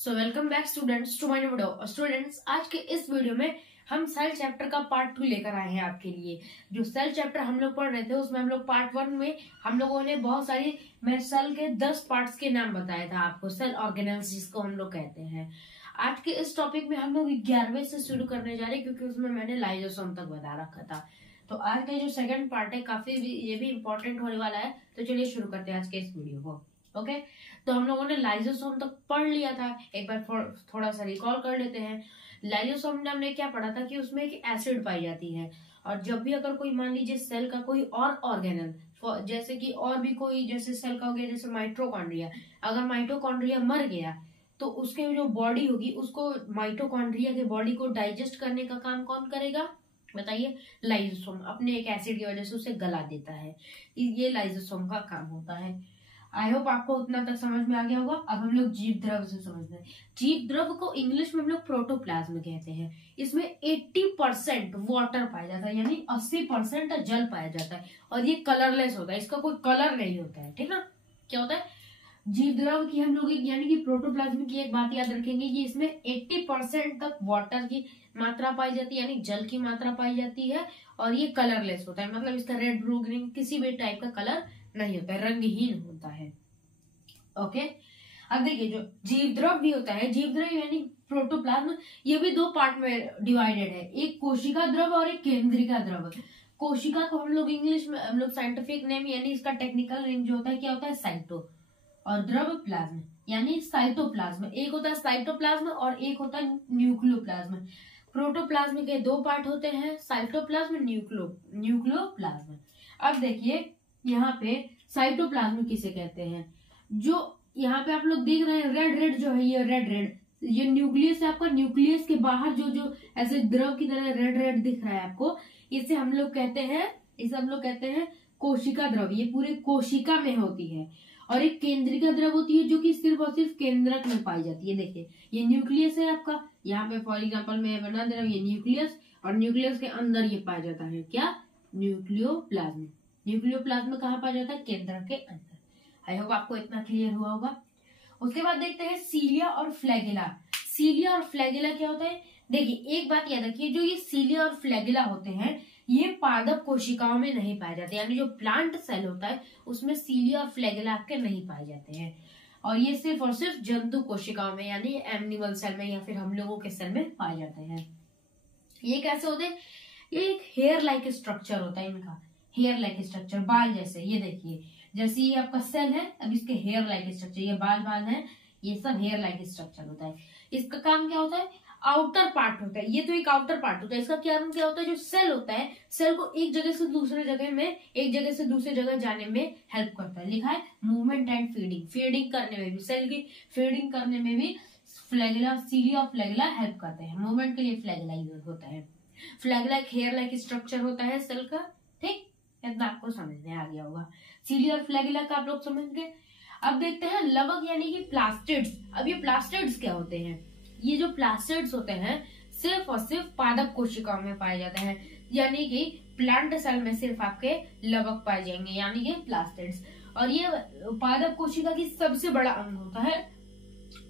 So welcome back students to my video. Students, आज के इस वीडियो में हम सेल चैप्टर का पार्ट 2 लेकर आए हैं आपके लिए। जो सेल चैप्टर हम लोग पढ़ रहे थे उसमें हम लोग पार्ट 1 में हम लोगों ने बहुत सारी सेल के 10 पार्ट्स के नाम बताया था आपको, सेल ऑर्गेनेल्स जिसको हम लोग कहते हैं। आज के इस टॉपिक में हम लोग 11वें से शुरू करने जा रहे हैं क्योंकि उसमें मैंने लाइजोसोम तक बता रखा था। तो आज का जो सेकंड पार्ट है काफी ये भी इम्पोर्टेंट होने वाला है। तो चलिए शुरू करते हैं आज के इस वीडियो को। ओके, तो हम लोगों ने लाइजोसोम तक पढ़ लिया था, एक बार थोड़ा सा रिकॉल कर लेते हैं। लाइजोसोम में हमने क्या पढ़ा था कि उसमें एक एसिड पाई जाती है, और जब भी अगर कोई मान लीजिए सेल का कोई और ऑर्गेनल, जैसे कि और भी कोई जैसे सेल का हो गया जैसे माइटोकॉन्ड्रिया, अगर माइटोकॉन्ड्रिया मर गया तो उसके जो बॉडी होगी उसको माइटोकॉन्ड्रिया के बॉडी को डाइजेस्ट करने का काम कौन करेगा बताइए? लाइजोसोम अपने एक एसिड की वजह से उसे गला देता है। ये लाइजोसोम का काम होता है। आई होप आपको उतना तक समझ में आ गया होगा। अब हम लोग जीव द्रव से समझते हैं। जीव द्रव को इंग्लिश में हम लोग प्रोटोप्लाज्म कहते हैं। इसमें 80% वाटर पाया जाता है, यानी 80% जल पाया जाता है, और ये कलरलेस होता है, इसका कोई कलर नहीं होता है। ठीक ना? क्या होता है जीव द्रव की हम लोग यानी कि प्रोटोप्लाज्म की एक बात याद रखेंगे कि इसमें 80% तक वाटर की मात्रा पाई जाती है, यानी जल की मात्रा पाई जाती है, और ये कलरलेस होता है, मतलब इसका रेड ब्लू ग्रीन किसी भी टाइप का कलर नहीं होता है, रंगहीन होता है। ओके, अब देखिए जो जीव द्रव भी होता है, जीव द्रव यानी प्रोटोप्लाज्म, ये भी दो पार्ट में डिवाइडेड है, एक कोशिका द्रव और एक केंद्रिका द्रव। कोशिका को हम लोग इंग्लिश में हम लोग साइंटिफिक नेम यानी इसका टेक्निकल नेम जो होता है क्या होता है? साइटो। और द्रव प्लाज्म यानी साइटोप्लाज्म। एक होता है साइटोप्लाज्म और एक होता है न्यूक्लियोप्लाज्म। प्रोटोप्लाज्म के दो पार्ट होते हैं, साइटोप्लाज्म, न्यूक्लियोप्लाज्म। अब देखिए यहाँ पे साइटोप्लाज्म किसे कहते हैं? जो यहाँ पे आप लोग देख रहे हैं रेड रेड जो है, ये रेड ये न्यूक्लियस है आपका। न्यूक्लियस के बाहर जो जो ऐसे द्रव की तरह रेड रेड दिख रहा है आपको, इसे हम लोग कहते हैं कोशिका द्रव। ये पूरे कोशिका में होती है। और एक केंद्रिका द्रव होती है जो कि सिर्फ और सिर्फ केंद्रक में पाई जाती है। देखिए ये न्यूक्लियस है आपका, यहाँ पे फॉर एग्जाम्पल में बना दे रहा हूँ ये न्यूक्लियस, और न्यूक्लियस के अंदर ये पाया जाता है क्या? न्यूक्लियोप्लाज्म। न्यूक्लियोप्लाज्म कहाँ पाया जाता है? केंद्रक के अंदर। आई होप आपको इतना क्लियर हुआ होगा। उसके बाद देखते हैं सीलिया और फ्लैगेला। सीलिया और फ्लैगेला क्या होता है? देखिए एक बात याद रखिए, जो ये सीलिया और फ्लैगेला होते हैं ये पादप कोशिकाओं में नहीं पाए जाते, यानी जो प्लांट सेल होता है उसमें सीलिया और फ्लैगेला आपके नहीं पाए जाते हैं, और ये सिर्फ और सिर्फ जंतु कोशिकाओं में यानी एनिमल सेल में या फिर हम लोगों के सेल में पाए जाते हैं। ये कैसे होते हैं? ये एक हेयर लाइक स्ट्रक्चर होता है इनका, हेयर लाइक स्ट्रक्चर, बाल जैसे। ये देखिए जैसे ये आपका सेल है, अब इसके हेयर लाइक स्ट्रक्चर, ये बाल है, ये सब हेयर लाइक स्ट्रक्चर होता है। इसका काम क्या होता है? आउटर पार्ट होता है, ये तो एक आउटर पार्ट होता है। इसका क्या होता है? जो सेल होता है, सेल को एक जगह से दूसरे जगह में, एक जगह से दूसरे जगह जाने में हेल्प करता है। लिखा है मूवमेंट एंड फीडिंग। फीडिंग करने में भी, सेल की फीडिंग करने में भी फ्लैगेला, सीलिया और फ्लैगेला हेल्प करते हैं। मूवमेंट के लिए फ्लैगेला यूज होता है। फ्लैगेला एक हेयर लाइक स्ट्रक्चर होता है सेल का। ठीक, इतना आपको समझ में आ गया होगा। सीलिया और फ्लैगेला का आप लोग समझ गए। अब देखते हैं लवक यानी कि प्लास्टिड्स। अब ये प्लास्टिड्स क्या होते हैं? ये जो प्लास्टिड्स होते हैं सिर्फ और सिर्फ पादप कोशिकाओं में पाए जाते हैं, यानी कि प्लांट सेल में सिर्फ आपके लवक पाए जाएंगे, यानी कि प्लास्टिड्स। और ये पादप कोशिका की सबसे बड़ा अंग होता है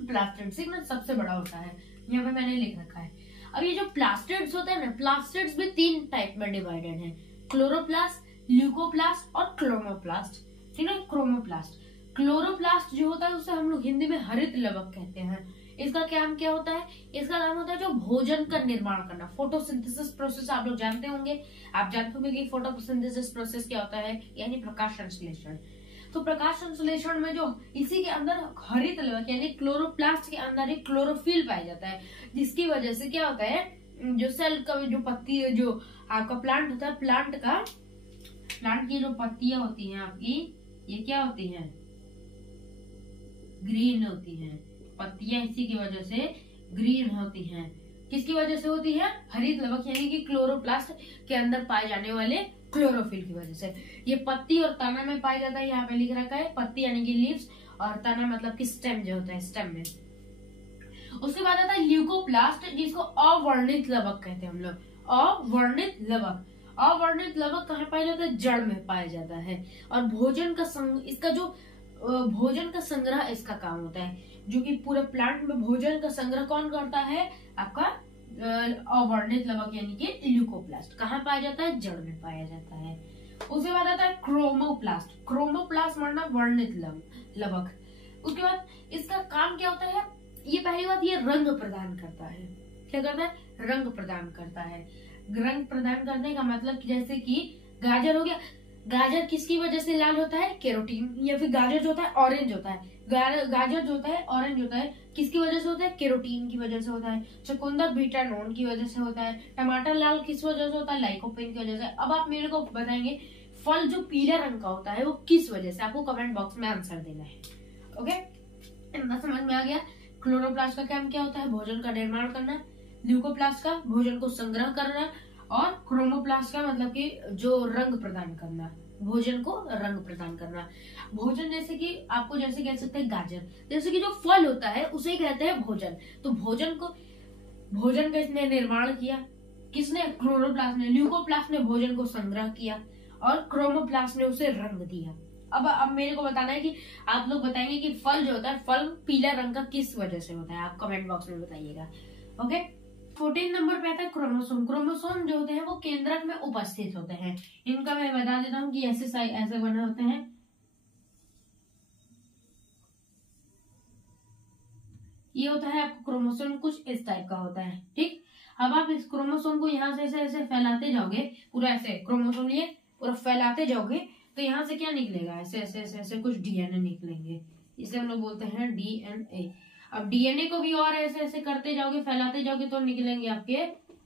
प्लास्टिड्स, ना सबसे बड़ा होता है, यहाँ पे मैंने लिख रखा है। अब ये जो प्लास्टिड्स होते हैं ना, प्लास्टिड्स भी 3 टाइप में डिवाइडेड है, क्लोरोप्लास्ट, ल्यूकोप्लास्ट और क्रोमोप्लास्ट। ठीक है, क्रोमोप्लास्ट। क्लोरोप्लास्ट जो होता है उसे हम लोग हिंदी में हरित लवक कहते हैं। इसका काम क्या होता है? इसका काम होता है जो भोजन का निर्माण करना, फोटोसिंथेसिस प्रोसेस। आप लोग जानते होंगे, आप जानते होंगे कि फोटोसिंथेसिस प्रोसेस क्या होता है, यानी प्रकाश संश्लेषण। तो प्रकाश संश्लेषण में जो इसी के अंदर हरित लवक यानी क्लोरोप्लास्ट के अंदर एक क्लोरोफिल पाया जाता है, जिसकी वजह से क्या होता है, जो सेल का जो पत्ती, जो आपका प्लांट होता है, प्लांट की जो पत्तियां होती हैं आपकी, ये क्या होती हैं? ग्रीन होती हैं। पत्तियां इसी की वजह से ग्रीन होती हैं। किसकी वजह से होती है? हरित लवक यानी कि क्लोरोप्लास्ट के अंदर पाए जाने वाले क्लोरोफिल की वजह से। ये पत्ती और तना में पाया जाता है, यहाँ पे लिख रखा है। पत्ती यानी कि लीव्स, और तना मतलब कि स्टेम जो होता है, स्टेम में। उसके बाद आता है ल्यूकोप्लास्ट, जिसको अवर्णित लवक कहते हैं हम लोग। अवर्णित लवक, अवर्णित लवक कहाँ पाया जाता है? जड़ में पाया जाता है। और भोजन का इसका जो भोजन का संग्रह इसका काम होता है, जो कि पूरे प्लांट में भोजन का संग्रह कौन करता है? आपका अवर्णित लवक यानी कि ल्यूकोप्लास्ट। कहाँ पाया जाता है? जड़ में पाया जाता है। उसके बाद आता है क्रोमोप्लास्ट। क्रोमोप्लास्ट मतलब वर्णित लवक। उसके बाद इसका काम क्या होता है? ये पहली बात, ये रंग प्रदान करता है। क्या करता है? रंग प्रदान करता है। रंग प्रदान करने का मतलब जैसे कि गाजर हो गया, गाजर किसकी वजह से लाल होता है? केरोटीन। या फिर गाजर जो होता है ऑरेंज होता है, गाजर जो होता है ऑरेंज होता है, किसकी वजह से होता है? केरोटीन की वजह से होता है। चुकंदर बीटानोन की वजह से होता है। टमाटर लाल किस वजह से होता है? लाइकोपेन की वजह से। अब आप मेरे को बताएंगे फल जो पीले रंग का होता है वो किस वजह से? आपको कमेंट बॉक्स में आंसर देना है। ओके, इतना समझ में आ गया। क्लोरोप्लास्ट का काम क्या होता है? भोजन का निर्माण करना। ल्यूकोप्लास्ट का भोजन को संग्रह करना। और क्रोमोप्लास्ट का मतलब कि जो रंग प्रदान करना, भोजन को रंग प्रदान करना। भोजन जैसे कि आपको जैसे कह सकते हैं गाजर, जैसे कि जो फल होता है उसे कहते हैं भोजन। तो भोजन का इसने निर्माण किया, किसने? क्लोरोप्लास्ट ने। ल्यूकोप्लास्ट ने भोजन को संग्रह किया और क्रोमोप्लास्ट ने उसे रंग दिया। अब मेरे को बताना है कि आप लोग बताएंगे कि फल जो होता है, फल पीला रंग का किस वजह से होता है? आप कमेंट बॉक्स में बताइएगा। ओके, 14 नंबर पे आता है क्रोमोसोम। क्रोमोसोम जो होते हैं वो केंद्रक में उपस्थित होते हैं। इनका मैं बता देता हूँ कि ऐसे बने होते हैं। ये होता है आपका क्रोमोसोम, कुछ इस टाइप का होता है। ठीक, अब आप इस क्रोमोसोम को यहाँ से ऐसे ऐसे फैलाते जाओगे, पूरा ऐसे क्रोमोसोम लिए पूरा फैलाते जाओगे तो यहाँ से क्या निकलेगा? ऐसे ऐसे ऐसे ऐसे कुछ डीएनए निकलेंगे। इसे हम लोग बोलते हैं डीएनए। अब डीएनए को भी और ऐसे ऐसे करते जाओगे, फैलाते जाओगे तो निकलेंगे आपके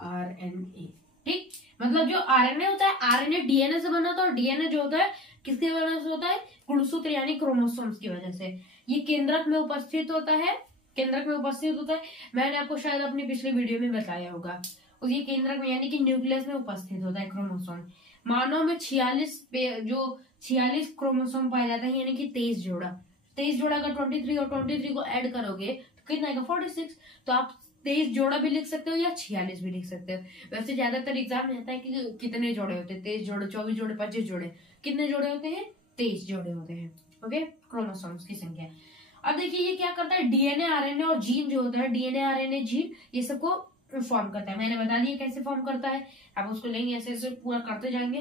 आरएनए। ठीक, मतलब जो आरएनए होता है, आरएनए डीएनए से बना होता है और डीएनए जो होता है किसकी वजह से होता है? गुणसूत्र यानी क्रोमोसोम्स की वजह से। ये केंद्रक में उपस्थित होता है। केंद्रक में उपस्थित होता है, मैंने आपको शायद अपनी पिछले वीडियो में बताया होगा। और ये केंद्रक में यानी कि न्यूक्लियस में उपस्थित होता है क्रोमोसोम। मानव में 46 क्रोमोसोम पाए जाते हैं, यानी कि 23 जोड़ा। 23 जोड़ा का 23 और 23 को ऐड करोगे तो कितना आएगा? 46। तो आप 23 जोड़ा भी लिख सकते हो या 46 भी लिख सकते हो। वैसे ज्यादातर एग्जाम में आता है कि कितने जोड़े होते हैं? 23 जोड़े, 24 जोड़े, 25 जोड़े। कितने जोड़े होते हैं? 23 जोड़े होते हैं। ओके, क्रोमोसोम्स की संख्या। अब देखिए ये क्या करता है? डीएनए, आरएनए और जीन जो होता है, डीएनए, आरएनए, जीन, ये सबको फॉर्म करता है। मैंने बता दिया कैसे फॉर्म करता है। आप उसको लेंगे ऐसे ऐसे पूरा करते जाएंगे,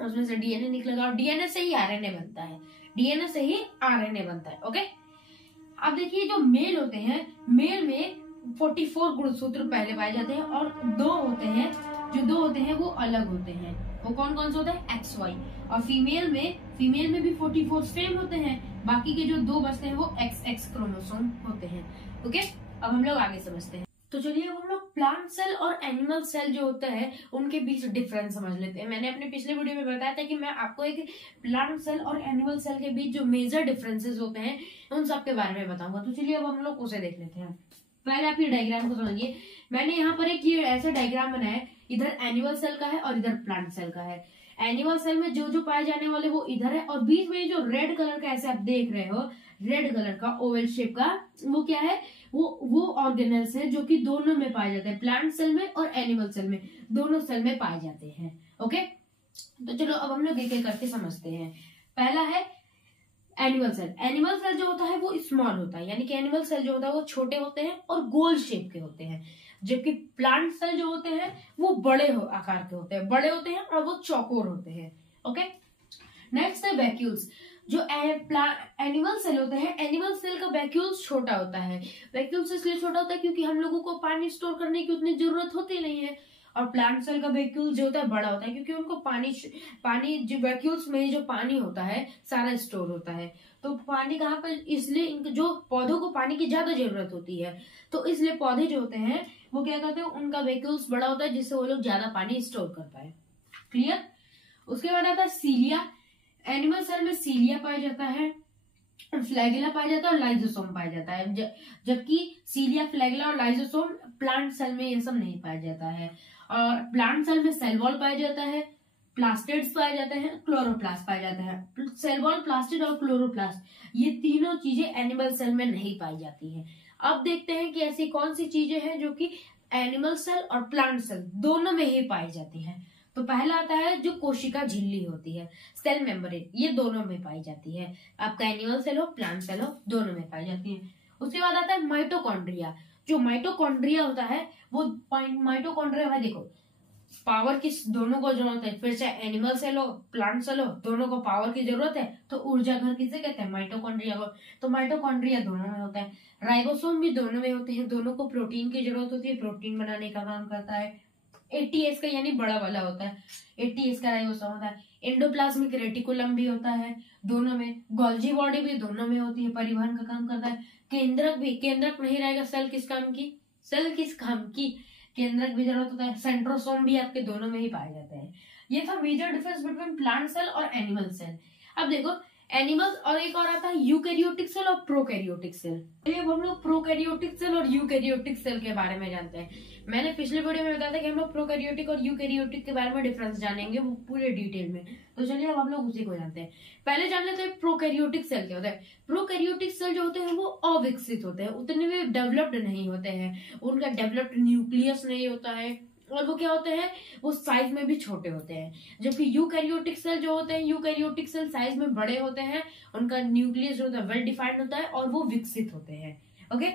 उसमें से डीएनए निकलेगा और डीएनए से ही आरएनए बनता है। डीएनए से ही आरएनए बनता है। ओके, अब देखिए जो मेल होते हैं, मेल में 44 गुणसूत्र पहले पाए जाते हैं और दो होते हैं वो अलग होते हैं। वो कौन कौन से होते हैं? XY। और फीमेल में भी 44 सेम होते हैं। बाकी के जो दो बचते हैं वो XX क्रोमोसोम होते हैं। ओके, अब हम लोग आगे समझते हैं। तो चलिए अब हम लोग प्लांट सेल और एनिमल सेल जो होता है उनके बीच डिफरेंस समझ लेते हैं। मैंने अपने पिछले वीडियो में बताया था कि मैं आपको एक प्लांट सेल और एनिमल सेल के बीच जो मेजर डिफरेंसेस होते हैं उन सब के बारे में बताऊंगा। तो चलिए अब हम लोग उसे देख लेते हैं। पहले आप ये डायग्राम को समझिए। मैंने यहाँ पर एक ये ऐसा डायग्राम बनाया है, इधर एनिमल सेल का है और इधर प्लांट सेल का है। एनिमल सेल में जो जो पाए जाने वाले वो इधर है और बीच में जो रेड कलर का ऐसे आप देख रहे हो, रेड कलर का ओवल शेप का, वो क्या है? वो ऑर्गेनेल्स है जो कि दोनों में पाए जाते हैं, प्लांट सेल में और एनिमल सेल में, दोनों सेल में पाए जाते हैं। ओके, तो चलो अब हम लोग एक एक करके समझते हैं। पहला है एनिमल सेल। एनिमल सेल जो होता है वो स्मॉल होता है, यानी कि एनिमल सेल जो होता है वो छोटे होते हैं और गोल शेप के होते हैं, जबकि प्लांट सेल जो होते हैं वो बड़े आकार के होते हैं, और वो चौकोर होते हैं। ओके, नेक्स्ट है वैक्यूल्स। जो एनिमल सेल होते हैं, एनिमल सेल का वैक्यूल्स छोटा होता है। वैक्यूल्स इसलिए छोटा होता है क्योंकि हम लोगों को पानी स्टोर करने की उतनी जरूरत होती नहीं है। और प्लांट सेल का वैक्यूल जो होता है बड़ा होता है क्योंकि उनको पानी जो वैक्यूल्स में जो पानी होता है सारा स्टोर होता है। तो पानी कहाँ पर? इसलिए इनके जो पौधों को पानी की ज्यादा जरूरत होती है, तो इसलिए पौधे जो होते हैं वो क्या करते हैं, उनका वैक्यूल्स बड़ा होता है जिससे वो लोग ज्यादा पानी स्टोर कर पाए। क्लियर? उसके बाद आता है सीलिया। एनिमल सेल में सीलिया पाया जाता है, फ्लैगेला पाया जाता है और लाइजोसोम पाया जाता है, जबकि सीलिया, फ्लैगेला और लाइजोसोम प्लांट सेल में ये सब नहीं पाया जाता है। और प्लांट सेल में सेल वॉल पाया जाता है, प्लास्टिड्स पाए जाते हैं, क्लोरोप्लास्ट पाया जाता है। सेल वॉल, प्लास्टिड और क्लोरोप्लास्ट ये तीनों चीजें एनिमल सेल में नहीं पाई जाती हैं। अब देखते हैं कि ऐसी कौन सी चीजें हैं जो कि एनिमल सेल और प्लांट सेल दोनों में ही पाई जाती हैं। तो पहला आता है जो कोशिका झिल्ली होती है, सेल मेम्ब्रेन, ये दोनों में पाई जाती है। आपका एनिमल सेल हो, प्लांट सेल हो, दोनों में पाई जाती है। उसके बाद आता है माइटोकॉन्ड्रिया। जो माइटोकॉन्ड्रिया होता है वो माइटोकॉन्ड्रिया है, देखो पावर की दोनों को जरूरत है, फिर चाहे एनिमल सेल हो प्लांट सेल हो, दोनों को पावर की जरूरत है, तो ऊर्जा घर किसे कहते हैं, माइटोकॉन्ड्रिया को। तो माइटोकॉन्ड्रिया दोनों में होता है। राइबोसोम भी दोनों में होते हैं, दोनों को प्रोटीन की जरूरत होती है, प्रोटीन बनाने का काम करता है। 80S का यानी बड़ा वाला होता है, 80S का राइबोसोम होता है। एंडोप्लाज्मिक रेटिकुलम भी होता है दोनों में। गोल्जी बॉडी भी दोनों में होती है, परिवहन का काम करता है। केंद्रक भी, केंद्रक नहीं रहेगा सेल किस काम की, सेल किस काम की, केंद्रक भी जरूरत होता है। सेंट्रोसोम भी आपके दोनों में ही पाए जाते हैं। ये था major difference between plant cell और एनिमल सेल। अब देखो एनिमल्स और एक और आता है यूकैरियोटिक सेल और प्रोकैरियोटिक सेल। चलिए अब हम लोग प्रोकैरियोटिक सेल और यूकैरियोटिक सेल के बारे में जानते हैं। मैंने पिछले वीडियो में बताया था कि हम लोग प्रोकैरियोटिक और यूकैरियोटिक के बारे में डिफरेंस जानेंगे, वो पूरे डिटेल में। तो चलिए अब हम लोग उसी को जानते हैं। पहले जान लेते हैं प्रोकैरियोटिक सेल क्या होता है। प्रोकैरियोटिक सेल जो होते हैं वो अविकसित होते हैं, उतने भी डेवलप्ड नहीं होते हैं, उनका डेवलप्ड न्यूक्लियस नहीं होता है, और वो क्या होते हैं, वो साइज में भी छोटे होते हैं। जबकि यूकैरियोटिक सेल जो होते हैं, यूकैरियोटिक सेल साइज में बड़े होते हैं, उनका न्यूक्लियस जो होता है वेल डिफाइंड होता है और वो विकसित होते हैं। ओके,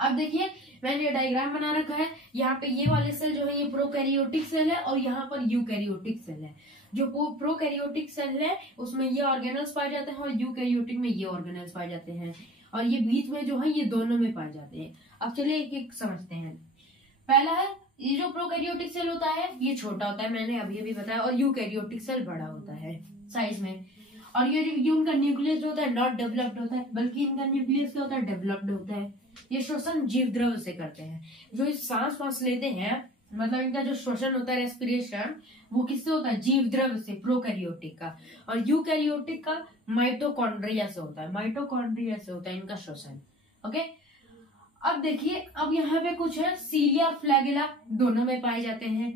अब देखिए मैंने ये डायग्राम बना रखा है। यहाँ पे ये वाले सेल जो है ये प्रोकैरियोटिक सेल है और यहाँ पर यूकैरियोटिक सेल है। जो प्रोकैरियोटिक सेल है उसमें ये ऑर्गेनल्स पाए जाते हैं और यूकैरियोटिक में ये ऑर्गेनल्स पाए जाते हैं, और ये बीच में जो है ये दोनों में पाए जाते हैं। अब चलिए एक एक समझते हैं। पहला है ये जो प्रोकैरियोटिक सेल होता है ये छोटा होता है, मैंने अभी अभी बताया, और यूकैरियोटिक सेल बड़ा होता है साइज में। और ये उनका न्यूक्लियस जो होता है नॉट डेवलप्ड होता है, बल्कि इनका न्यूक्लियस क्या होता है, डेवलप्ड होता है। ये श्वसन जीव द्रव से करते हैं। जो इस सांस लेते हैं, मतलब इनका जो श्वसन होता है रेस्पिरेशन, वो किससे होता है, जीव द्रव से, प्रोकैरियोटिक का। और यूकैरियोटिक का माइटोकॉन्ड्रिया से होता है, माइटोकॉन्ड्रिया से होता है इनका श्वसन। ओके, अब देखिए अब यहाँ पे कुछ है, सीलिया फ्लैगेला दोनों में पाए जाते हैं,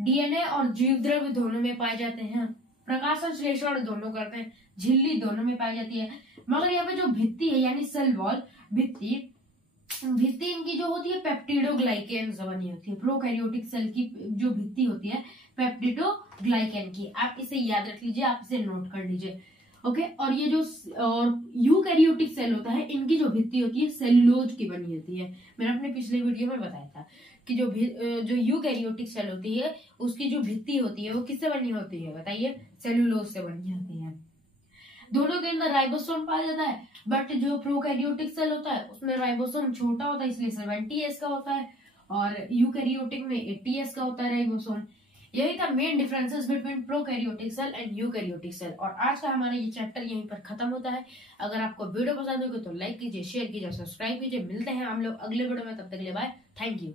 डीएनए और जीव द्रव्य दोनों में पाए जाते हैं, प्रकाश संश्लेषण दोनों करते हैं, झिल्ली दोनों में पाई जाती है। मगर यहाँ पे जो भित्ति है यानी सेल वॉल, भित्ति इनकी जो होती है पेप्टिडोग्लाइकेन से बनी होती है। प्रोकैरियोटिक सेल की जो भित्ति होती है पेप्टिडोग्लाइकेन की, आप इसे याद रख लीजिए, आप इसे नोट कर लीजिए। ओके, और ये जो यूकैरियोटिक सेल होता है इनकी जो भित्ति होती है सेलुलोज की बनी होती है। मैंने अपने पिछले वीडियो में बताया था कि जो यूकैरियोटिक सेल होती है उसकी जो भित्ति होती है वो किससे बनी होती है, बताइए, सेलुलोज से बनी होती है। दोनों के अंदर राइबोसोम पाया जाता है, बट जो प्रोकैरियोटिक सेल होता है उसमें राइबोसोम छोटा होता है, इसलिए 70S का होता है, और यूकैरियोटिक में 80S का होता है राइबोसोम। यही था main differences between prokaryotic cell and eukaryotic cell. और आज का हमारा ये चैप्टर यहीं पर खत्म होता है। अगर आपको वीडियो पसंद होगी तो लाइक कीजिए, शेयर कीजिए, सब्सक्राइब कीजिए। मिलते हैं हम लोग अगले वीडियो में, तब तक के लिए बाय, थैंक यू।